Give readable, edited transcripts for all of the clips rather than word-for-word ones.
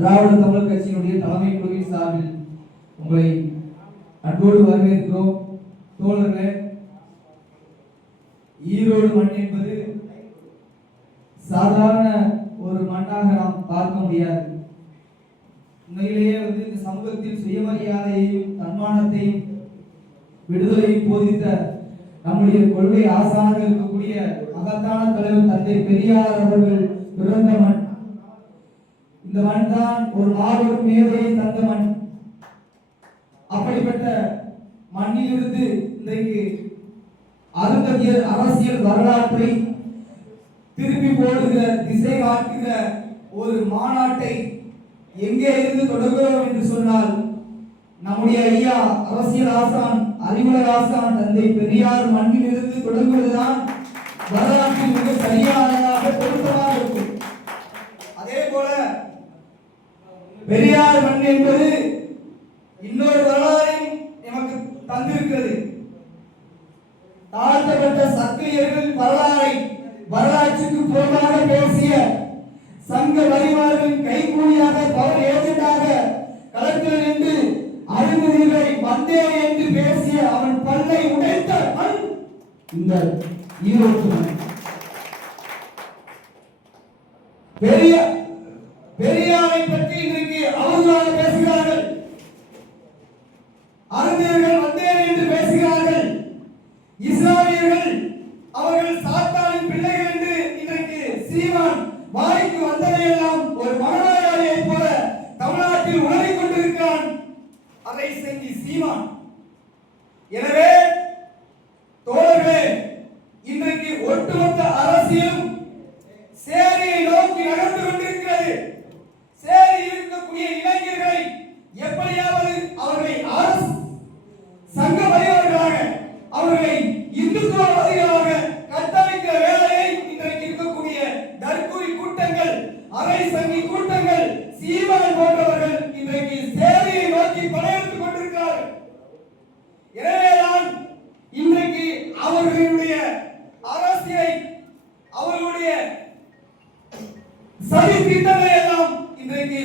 திராவிட தமிழர் கட்சியினுடைய தலைமை குழுவின் சார்பில் உங்களை அன்போடு வரவேற்கிறோம். தோழர்களே, ஈரோடு மண் என்பது சாதாரண ஒரு மண்ணாக நாம் பார்க்க முடியாது. உண்மையிலேயே இந்த சமூகத்தில் சுயமரியாதையையும் தன்மானத்தையும் விடுதலையும் போதித்த நம்முடைய கொள்கை ஆசானாக இருக்கக்கூடிய மகத்தான தலைவர் தந்தை பெரியார் அவர்கள் பிறந்த மண். இந்த மண் தான் ஒரு மாபெரும் மேதையை தந்த மண். அப்படிப்பட்ட மண்ணிலிருந்து இன்றைக்கு அருந்ததியர் அரசியல் வரலாற்றை திருப்பி போடுகிற, திசை காட்டுகிற ஒரு மாநாட்டை எங்கே இருந்து தொடங்குகிறோம் என்று சொன்னால், நம்முடைய ஐயா அரசியல் ஆசான், அறிவுலக ஆசான் தந்தை பெரியார் மண்ணிலிருந்து தொடங்குவதுதான் வரலாற்றில் மிக சரியானதாக பொருத்தமாக இருக்கும். அதே போல பெரியார் மண் என்பது இன்னொரு வரலாறையும் நமக்கு தந்திருக்கிறது. தாழ்த்தப்பட்ட சத்திரியர்கள் வரலாற்றுக்கு புறமாக பேசிய சங்க பரிவாரங்களின் கைகூலியாக பவர் ஏஜென்டாக களத்தில் நின்று அருந்ததிகளை வந்தேன் என்று பேசிய அவன் பல்லை உடைத்த மண் இந்த ஈரோடு மண். பெரியாரை பற்றி இன்றைக்கு அவர்களாக பேசுகிறார்கள். அருந்ததிகள் வந்தேன் என்று பேசுகிறார்கள். இஸ்லாமியர்கள் அவர்கள் சாத்தானின் பிள்ளைகள் என்று இன்றைக்கு சீமான் வாய்க்கு வந்ததையெல்லாம் ஒரு மனநோயாளியை போல தமிழ்நாட்டில் உணர்ந்து கொண்டிருக்கிறான் அதை செஞ்சு சீமான். எனவே தோழர்களே, இன்றைக்கு ஒட்டுமொத்த அரசியலும் சேரியை நோக்கி நகர்ந்து கொண்டிருக்கிறது. சேரி இருக்கக்கூடிய இளைஞர்களை எப்படியாவது அவர்களை அரசு சங்க பரிவார்களாக, அவர்களை இந்துத்துவவாதிகளாக கட்டமைக்கிற வேலையை இன்றைக்கு இருக்கக்கூடிய தற்கொலை கூட்டங்கள், அரை சங்கி கூட்டங்கள், சீமான் போன்றவர்கள் இன்றைக்கு சேவையை நோக்கி படையெடுத்துக் கொண்டிருக்கிறார்கள். எனவேதான் இன்றைக்கு அவர்களுடைய அரசியலை, அவர்களுடைய சதி திட்டங்களை எல்லாம் இன்றைக்கு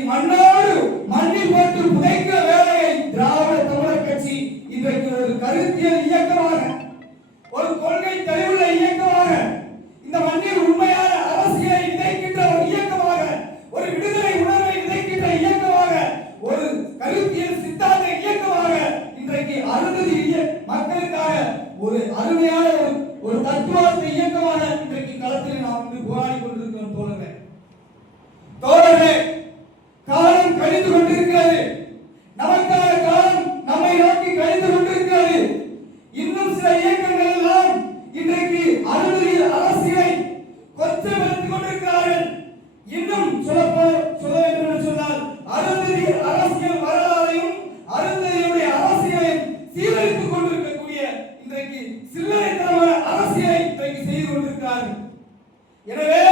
மண்ணில் போட்டு புதைக்கிற வேலையை திராவிட தமிழர் கட்சி இன்றைக்கு ஒரு கருத்தியல் இயக்கமாக, ஒரு கொள்கை தெளிவுள்ள இயக்கமாக, இந்த மண்ணில் உண்மையான அரசியலை விதைக்கின்ற ஒரு இயக்கமாக, ஒரு விடுதலை உணர்வை விதைக்கின்ற இயக்கமாக, ஒரு கருத்தியல் சித்தாந்த இயக்கமாக இன்றைக்கு அருந்ததி மக்களுக்காக ஒரு அருமையான ஒரு தத்துவார்த்த இயக்கமாக இன்றைக்கு களத்தில் நாம் போராடி கொண்டிருக்கிறோம். தோழர்களே, காலம் கழிந்து கொண்டிருக்கிறது. நமக்கான காலம் நம்மை நோக்கி கழிந்து கொண்டிருக்கிறது. இன்னும் சில இயக்கங்கள் எல்லாம் இன்றைக்கு அருந்ததியர் அரசியலை கொச்சைப்படுத்திக் கொண்டிருக்கிறார்கள். இன்னும் சொல்ல வேண்டும் என்று சொன்னால், அருந்ததியர் அரசியல் வரலாறையும் அருந்ததியருடைய அரசியலையும் சீரழித்துக் கொண்டிருக்கக்கூடிய இன்றைக்கு சில்லறைத்தனமான அரசியலை இன்றைக்கு செய்து கொண்டிருக்கிறார்கள். எனவே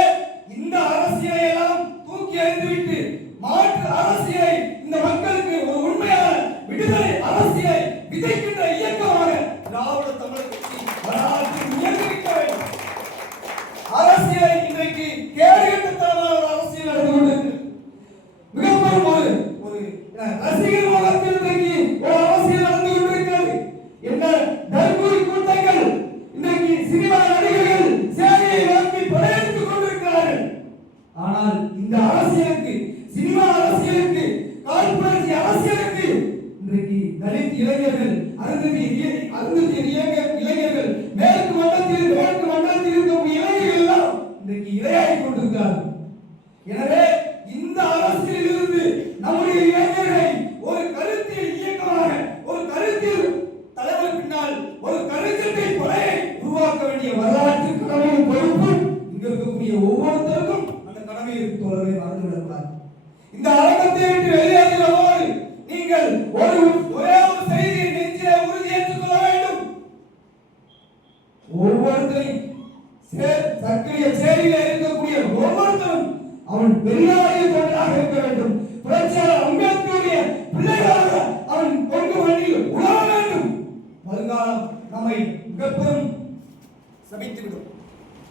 இந்த அரசியலை எல்லாம் தூக்கி எறிந்துவிட்டு மாற்று அரசியலை, இந்த மக்களுக்கு ஒரு உண்மையான விடுதலை அரசியலை விதைக்கின்ற இயக்கமாக திராவிட தமிழர் கட்சி வரலாற்றில் உயர்ந்திருக்க வேண்டும். அரசியலை இன்றைக்கு கேடுகட்டத்தனமான ஒரு அரசியல் நடந்து கொண்டிருக்கிறது. மிகப்பெரும் ஒரு ரசிகர் முகத்தில் இன்றைக்கு ஒரு அரசியல் நடந்து கொண்டிருக்கிறது. என்ன தற்கொலை கூட்டங்கள், இன்றைக்கு சினிமா நடிகர்கள் சேவையை நோக்கி படையெடுத்துக் கொண்டிருக்கிறார்கள். ஆனால் இந்த அரசியலுக்கு, சினிமா அரசியலுக்கு, காழ்ப்புணர்ச்சி அரசியலுக்கு இன்றைக்கு தலித் இளைஞர்கள், அருந்ததியர் இளைஞர்கள், மேற்கு மண்டலத்தில் இருக்கக்கூடிய இளைஞர்கள் எல்லாம் இன்றைக்கு இரையாகி கொண்டிருக்கிறார்கள். எனவே இந்த அரசியலில் இருந்து நம்முடைய இளைஞர்களை ஒரு கருத்தியல் இயக்கமாக, ஒரு கருத்தியல் தலைவர் பின்னால் ஒரு கருத்தியத்தை படையை உருவாக்க வேண்டிய வரலாற்று கடமையும் பொறுப்பும் இங்க இருக்கக்கூடிய ஒவ்வொருத்தருக்கும் அந்த கடமை தோழரை மறந்துவிடக்கூடாது. இந்த அரங்கத்தை விட்டு வெளியேறுகிற போது நீங்கள் ஒரே ஒரு செய்தியை நெஞ்சிலே உறுதியேற்றுக் கொள்ள வேண்டும். ஒவ்வொருத்தரையும் சர்க்கரைய சேரியில இருக்கக்கூடிய ஒவ்வொருத்தரும் அவன் பெரியாரிய தொண்டராக இருக்க வேண்டும். புரட்சியாளர் அம்பேத்கருடைய பிள்ளைகளாக அவன் கொங்கு மண்ணில் உலக வேண்டும். வருங்காலம் நம்மை மிகப்பெரும் சபித்துவிடும்.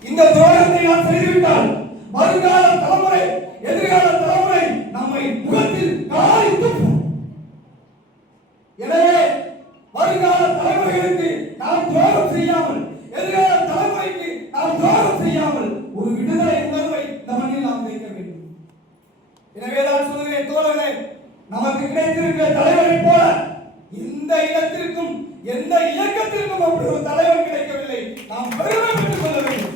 இந்த துரோகத்தை நாம் செய்துவிட்டால் வருங்கால தலைமுறை, எதிர்கால தலைமுறை நம்மை எனவேதான் சொல்கிறேன் தோழர்களே, நமக்கு கிடைத்திருக்கிற தலைவரை போல எந்த இடத்திற்கும் எந்த இயக்கத்திற்கும் அப்படி ஒரு தலைவர் கிடைக்கவில்லை. நாம் பெருமை பெற்றுக் கொள்ள வேண்டும்.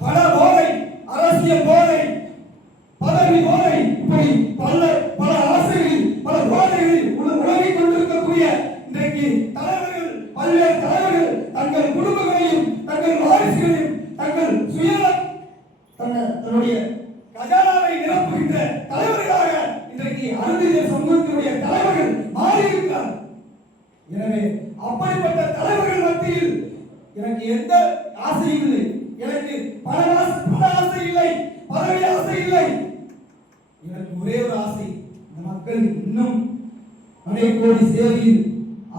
பண போதை, அரசியல் போதை, பதவி போதை, இப்படி பல ஆசைகளில் பல போதைகளில் உலகிக் கொண்டிருக்கக்கூடிய இன்றைக்கு தலைவர்கள், பல்வேறு தலைவர்கள் தங்கள் குடும்பங்களையும் தங்கள் வாரிசுகளையும் தங்கள் தன்னுடைய கஜானாவை நிரப்புகின்ற தலைவர்களாக இன்றைக்கு அருந்திய சமூகத்தினுடைய தலைவர்கள் மாறியிருக்கிறார். எனவே அப்படிப்பட்ட தலைவர்கள் மத்தியில் எனக்கு எந்த ஆசையும் இல்லை. எனக்கு பண ஆசை இல்லை, பதவி ஆசை இல்லை. எனக்கு ஒரே ஒரு ஆசை, இந்த மக்கள் இன்னும் அனைக்கோடி சேவையில்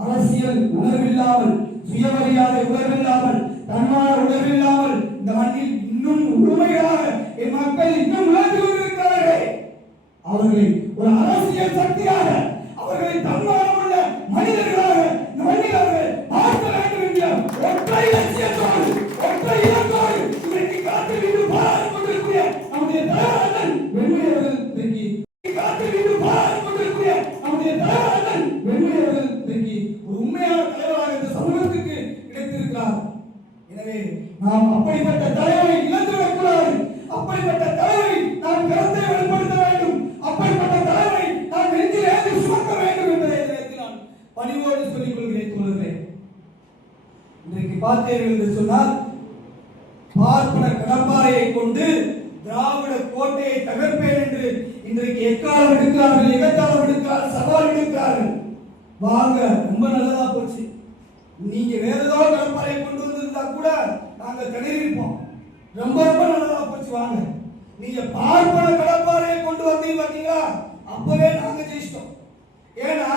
அரசியல் உணர்வில்லாமல், சுயமரியாதை உணர்வில்லாமல், தன்மான உணர்வில்லாமல் இந்த மண்ணில் இன்னும் உண்மையாக என் மக்கள் இன்னும் உணர்ந்து கொண்டிருக்கிறார்களே, அவர்களை ஒரு அரசியல் சக்தியாக, அவர்களை தன்மானம் உள்ள மனிதர்களாக இந்த மண்ணில் அவர்கள் பார்க்க வேண்டும் என்ற ஒற்றை லட்சியத்தோடு, ஒற்றை இலக்கோடு இன்றைக்கு காற்றில் இன்று பாராடி கொண்டிருக்கிற நம்முடைய தலைவர்கள் வெண்மையவர்கள் இன்றைக்கு காற்றில் இன்று பாராடி கொண்டிருக்கிற நம்முடைய தலைவர்கள் வெண்மையவர்கள் இன்றைக்கு ஒரு உண்மையான தலைவராக இந்த சமூகத்துக்கு கிடைத்திருக்கிறார். எனவே நாம் அப்படிப்பட்ட தலைவரை இழந்துவிடக் கூடாது. அப்படிப்பட்ட தலைவரை நாம் கருத்தை வெளிப்படுத்த வேண்டும். அப்படிப்பட்ட தலைவரை நாம் நெஞ்சில் ஏந்தி சுமக்க வேண்டும் என்பதை நான் பணிவோடு சொல்லிக் கொள்கிறேன். இன்றைக்கு பார்த்தீர்கள் என்று சொன்னால், பார்ப்பன கடப்பாறையை கொண்டு திராவிட கோட்டையை தகர்ப்பேன் என்று இன்றைக்கு எக்காலம் எடுக்கிறார்கள், எகத்தாலம் எடுக்கிறார்கள், சவால் எடுக்கிறார்கள். வாங்க, ரொம்ப நல்லதா போச்சு. நீங்க வேற ஏதோ கடப்பாறையை கொண்டு வந்திருந்தா கூட நாங்க திணறிப்போம். ரொம்ப ரொம்ப நல்லதா போச்சு. வாங்க, நீங்க பார்ப்பன கடப்பாறையை கொண்டு வந்தீங்க பாத்தீங்களா, அப்பவே நாங்க ஜெயிச்சிட்டோம். ஏன்னா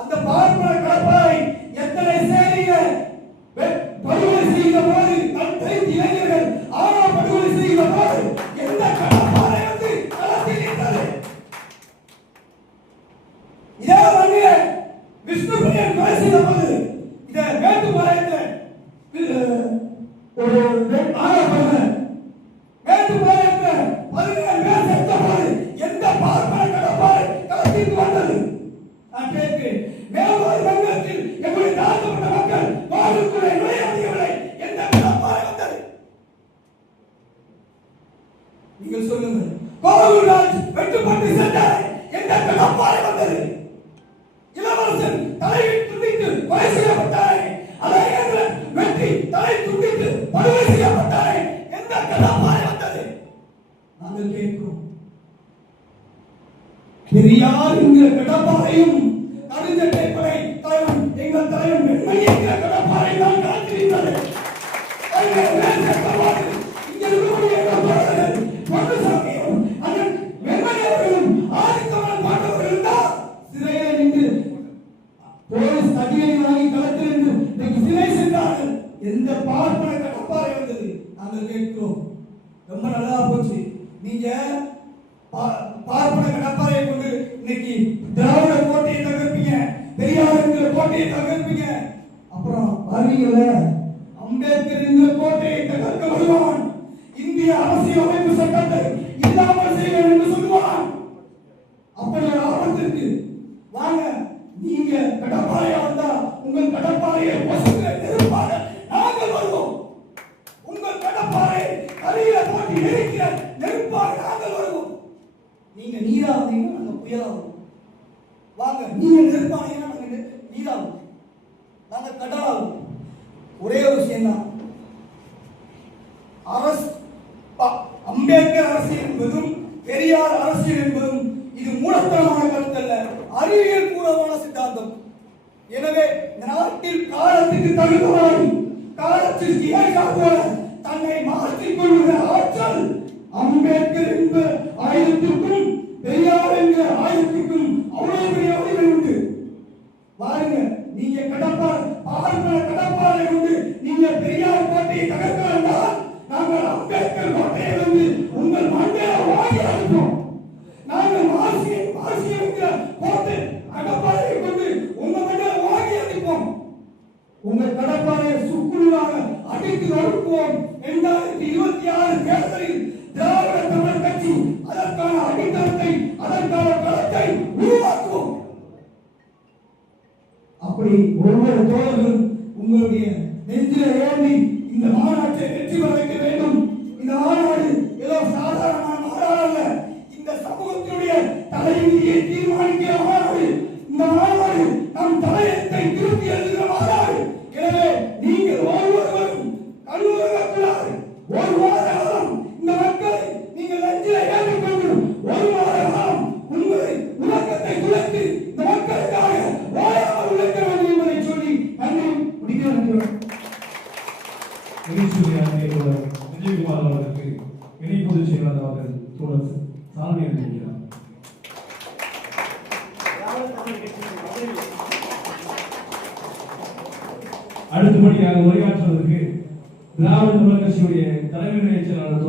அந்த பார்ப்பன கடப்பாறை எத்தனை சேரிகள் படுகொலை செய்கிற போது, தந்தை இளைஞர்கள் ஆனா படுகொலை செய்கிற போது எந்த கடப்பாறை வந்து களத்தில் நின்றது? இதே வழியே விஷ்ணுபிரியன் கொலை செய்த போது, இதை மேட்டுப்பாளையத்தில் ஒரு மேட்டுப்பாளையத்தில் 17 பேர் செத்த போது எந்த பார்ப்பன கடப்பாறை களத்திற்கு வந்தது? நான் கேட்கிறேன். மேல்வாழ் வங்கத்தில் எங்களுடைய தாழ்த்தப்பட்ட மக்கள் வாழ்வுக்குள்ளே நுழையவில்லை, எந்த கடப்பாறை வந்தது? நீங்கள் சொல்லுங்கள். கோகுல்ராஜ் வெட்டுப்பட்டு சென்றார், எந்த கடப்பாறை வந்தது? இளவரசன் தலையில் துண்டித்து கொலை செய்யப்பட்டாரே, அழகேந்திரன் வெட்டி தலை துண்டித்து படுகொலை செய்யப்பட்டாரே, எந்த கடப்பாறை வந்தது? நாங்கள் கேட்கிறோம். பெரியார் என்கிற கடப்பாறையும், நடுஞ்சட்டை படை தலைவன் எங்கள் தலைவன் வெண்மணி என்கிற கடப்பாறை தான் காத்திருந்தது. வெண்மணி அவர்களும் ஆதித்தவன் பாண்டவர்கள் தான் சிறையில் நின்று போலீஸ் தடியை வாங்கி களத்தில் நின்று சிறை சென்றார்கள். எந்த பார்ப்பன கடப்பாறை வந்தது? நாங்கள் கேட்கிறோம். ரொம்ப நல்லதா போச்சு. நீங்க பார்ப்பன கடப்பாறையை கொண்டு இன்னைக்கு திராவிட கோட்டையை தகர்ப்பீங்க, பெரியார் என்கிற கோட்டையை தகர்ப்பீங்க. அப்புறம் வருவீங்கல்ல, அம்பேத்கர் என்கிற கோட்டையை தகர்க்க வருவான், இந்திய அரசியல் அமைப்பு சட்டத்தை இல்லாமல் செய்வேன் என்று சொல்லுவான். அப்படி ஒரு ஆபத்திற்கு வாங்க. நீங்க கடப்பாறையா வந்தா உங்கள் கடப்பாறையை பசுக்கிற நெருப்பாக நாங்கள் வருவோம். உங்கள் கடப்பாறை கரையில போட்டு எரிக்கிற நெருப்பாக நாங்கள் வருவோம். நீங்க நீரா வந்தீங்கன்னா நாங்க புயலா வருவோம். வாங்க, நீங்க நெருப்பானீங்கன்னா நாங்க நீராகும், நாங்க கடலாகும். ஒரே ஒரு விஷயம் தான், அம்பேத்கர் அரசியல் என்பதும் பெரியார் அரசியல் என்பதும் இது மூலத்தனமான கருத்தல்ல, அறிவியல் பூர்வமான சித்தாந்தம். எனவே நாட்டில் காலத்துக்கு தகுந்தவாறு, காலத்திற்கு ஏற்றாற்போல தன்னை மாற்றிக் கொள்கிற ஆற்றல் அம்பேத்கர் என்ற ஆயுதத்திற்கும் பெரியார் என்ற ஆயுதத்திற்கும் அவ்வளவு பெரிய உரிமை உண்டு. பாருங்க, நீங்க பார்ப்பன கடப்பாறை கொண்டு நீங்க பெரியார் கோட்டையை தகர்க்க வேண்டாம். நாங்கள் அம்பேத்கர் கோட்டையை வந்து உங்கள் மண்டையை வாங்கி அனுப்போம். நாங்கள் மார்சியம் கோட்டை கடப்பாறையை கொண்டு உங்க மண்டையை வாங்கி அனுப்போம். உங்கள் கடப்பாறையை சுக்குநூறாக அடித்து நொறுக்குவோம். 2026 தேர்தலில் திராவிட தமிழர் கட்சி ஒவ்வொரு தோழர்களும் உங்களுடைய நெஞ்சில ஏந்தி இந்த மாநாட்டை வெற்றி பெற வைக்க வேண்டும். இந்த மாநாடு ஏதோ சாதாரணமான மாநாடு அல்ல. இந்த சமூகத்தினுடைய தலைவிதியை தீர்மானிக்கிற மாநாடு. இந்த மாநாடு நம் தலையத்தை திருப்பி எழுதுகிற மாநாடு. எனவே நீங்கள் ஒவ்வொருவரும் கல்லூரக்கூடாது. ஒரு மாத காலம் இந்த மக்களை நீங்கள் நெஞ்சில ஏற்றிக்கொண்டு ஒரு மாத காலம் உங்களை உலகத்தை துளைத்து இந்த மக்களுக்காக வாயாமல் உழைக்க வேண்டும் என்பதை சொல்லி நன்றி முடிக்கிறேன். விஜயகுமார் அவர்களுக்கு இணை பொதுச் செயலாளர் அவர்கள் தோழர் சாரணி அளிக்கிறார். அடுத்தபடியாக உரையாற்றுவதற்கு திராவிட தமிழர் கட்சியுடைய தலைமை செயலாளர்